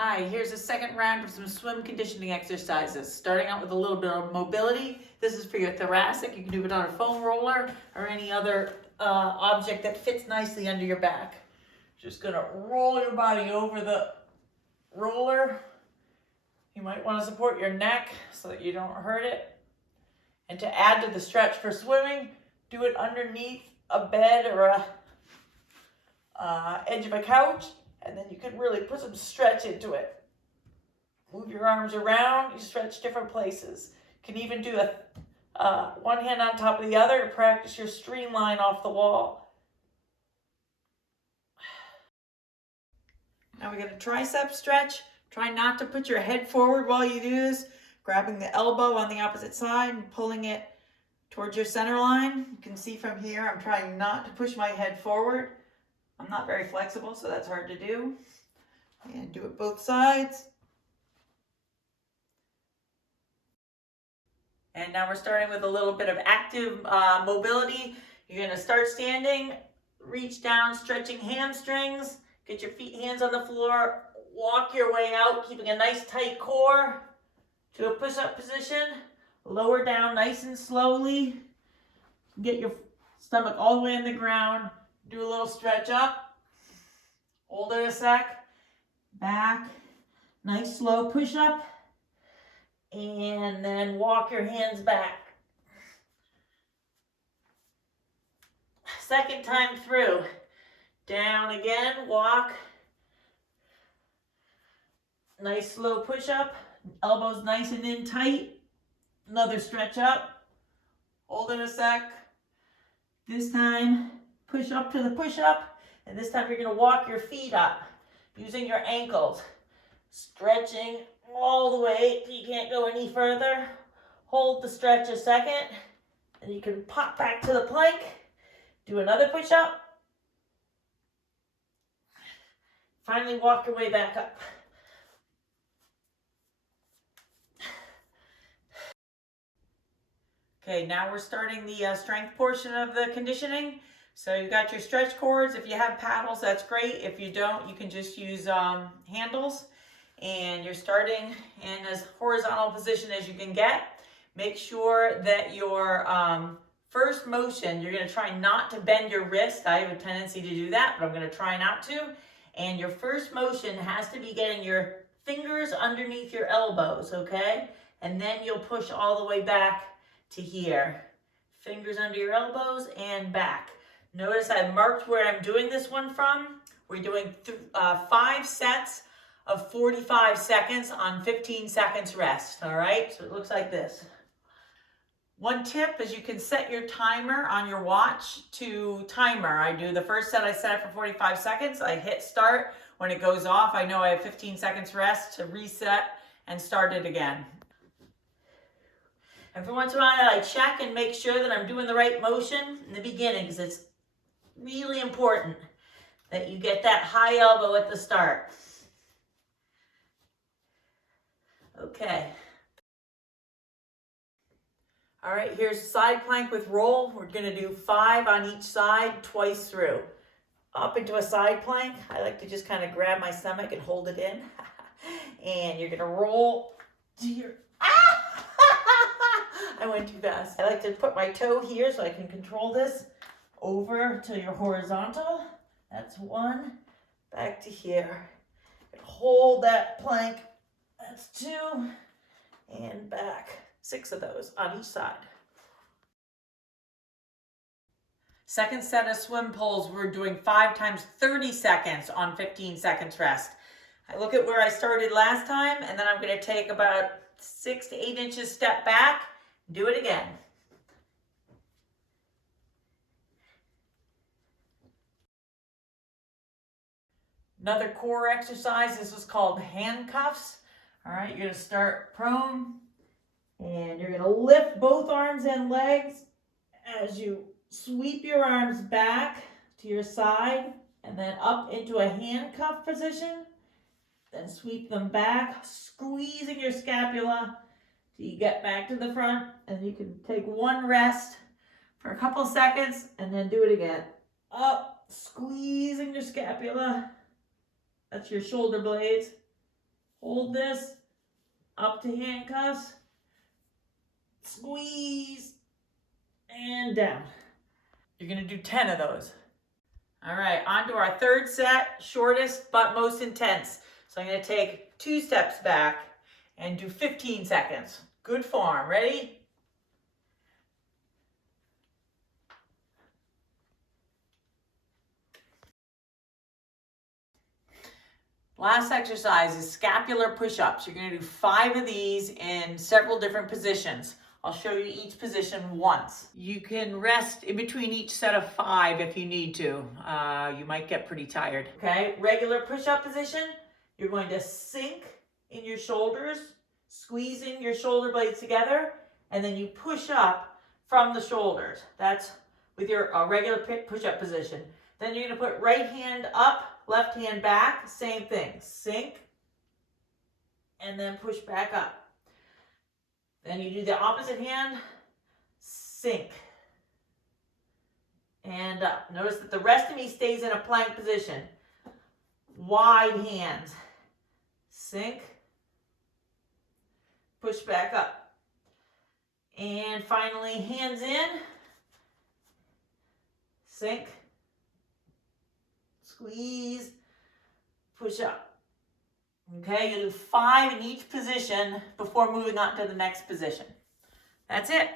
Hi, here's a second round of some swim conditioning exercises. Starting out with a little bit of mobility. This is for your thoracic. You can do it on a foam roller or any other object that fits nicely under your back. Just gonna roll your body over the roller. You might want to support your neck so that you don't hurt it. And to add to the stretch for swimming, do it underneath a bed or a edge of a couch. And then you can really put some stretch into it. Move your arms around, you stretch different places. You can even do one hand on top of the other to practice your streamline off the wall. Now we got a tricep stretch. Try not to put your head forward while you do this. Grabbing the elbow on the opposite side and pulling it towards your center line. You can see from here, I'm trying not to push my head forward. I'm not very flexible, so that's hard to do. And do it both sides. And now we're starting with a little bit of active mobility. You're gonna start standing, reach down, stretching hamstrings, get your hands on the floor, walk your way out, keeping a nice tight core to a push-up position. Lower down nice and slowly. Get your stomach all the way in the ground. Do a little stretch up, hold it a sec, back, nice slow push up, and then walk your hands back. Second time through, down again, walk, nice slow push up, elbows nice and in tight, another stretch up, hold it a sec, this time, push up to the push-up, and this time you're going to walk your feet up using your ankles, stretching all the way till you can't go any further. Hold the stretch a second, and you can pop back to the plank, do another push-up, finally walk your way back up. Okay, now we're starting the strength portion of the conditioning. So you've got your stretch cords. If you have paddles, that's great. If you don't, you can just use handles. And you're starting in as horizontal position as you can get. Make sure that your first motion, you're gonna try not to bend your wrist. I have a tendency to do that, but I'm gonna try not to. And your first motion has to be getting your fingers underneath your elbows, okay? And then you'll push all the way back to here. Fingers under your elbows and back. Notice I've marked where I'm doing this one from. We're doing 5 sets of 45 seconds on 15 seconds rest, all right? So it looks like this. One tip is you can set your timer on your watch to timer. I do the first set, I set it for 45 seconds. I hit start. When it goes off, I know I have 15 seconds rest to reset and start it again. Every once in a while, I check and make sure that I'm doing the right motion in the beginning because it's really important that you get that high elbow at the start. Okay. All right, here's side plank with roll. We're gonna do 5 on each side, twice through. Up into a side plank. I like to just kind of grab my stomach and hold it in. And you're gonna roll to your, I went too fast. I like to put my toe here so I can control this. Over to your horizontal. That's 1. Back to here. Hold that plank. That's 2. And back. 6 of those on each side. Second set of swim pulls, we're doing 5 times 30 seconds on 15 seconds rest. I look at where I started last time, and then I'm going to take about 6 to 8 inches step back. Do it again. Another core exercise, this is called handcuffs. All right, you're gonna start prone and you're gonna lift both arms and legs as you sweep your arms back to your side and then up into a handcuff position. Then sweep them back, squeezing your scapula till you get back to the front, and you can take one rest for a couple seconds and then do it again. Up, squeezing your scapula. That's your shoulder blades. Hold this up to handcuffs. Squeeze and down. You're going to do 10 of those. All right, on to our third set, shortest but most intense. So I'm going to take 2 steps back and do 15 seconds. Good form. Ready? Last exercise is scapular push-ups. You're going to do 5 of these in several different positions. I'll show you each position once. You can rest in between each set of 5 if you need to. You might get pretty tired. Okay, regular push-up position. You're going to sink in your shoulders, squeezing your shoulder blades together, and then you push up from the shoulders. That's with your regular push-up position. Then you're going to put right hand up, left hand back, same thing. Sink, and then push back up. Then you do the opposite hand, sink, and up. Notice that the rest of me stays in a plank position. Wide hands, sink, push back up. And finally, hands in, sink, squeeze, push up. Okay, you do 5 in each position before moving on to the next position. That's it.